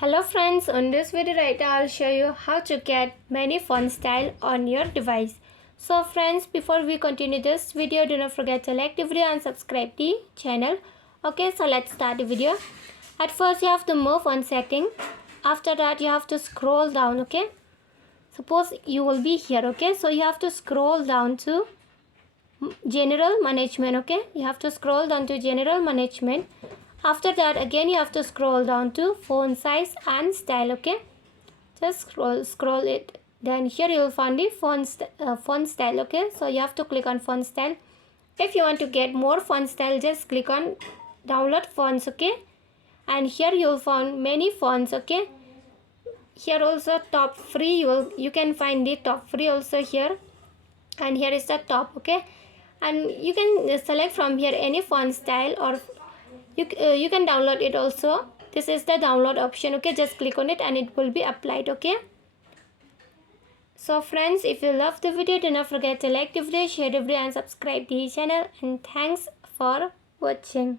Hello friends, on this video right now I'll show you how to get many font style on your device. So friends, before we continue this video, do not forget to like the video and subscribe the channel. Okay, so let's start the video. At first you have to move on setting. After that you have to scroll down. Okay, suppose you will be here. Okay, so you have to scroll down to general management. Okay, you have to scroll down to general management. After that again you have to scroll down to font size and style. Okay, just scroll it. Then here you will find the font style. Okay, so you have to click on font style. If you want to get more font style, just click on download fonts. Okay, and here you will find many fonts. Okay, here also top free, you can find the top free also here, and here is the top. Okay, and you can select from here any font style, or you can download it also. This is the download option. Okay, just click on it and it will be applied. Okay, so friends, if you love the video, do not forget to like the video, share the video and subscribe the channel, and thanks for watching.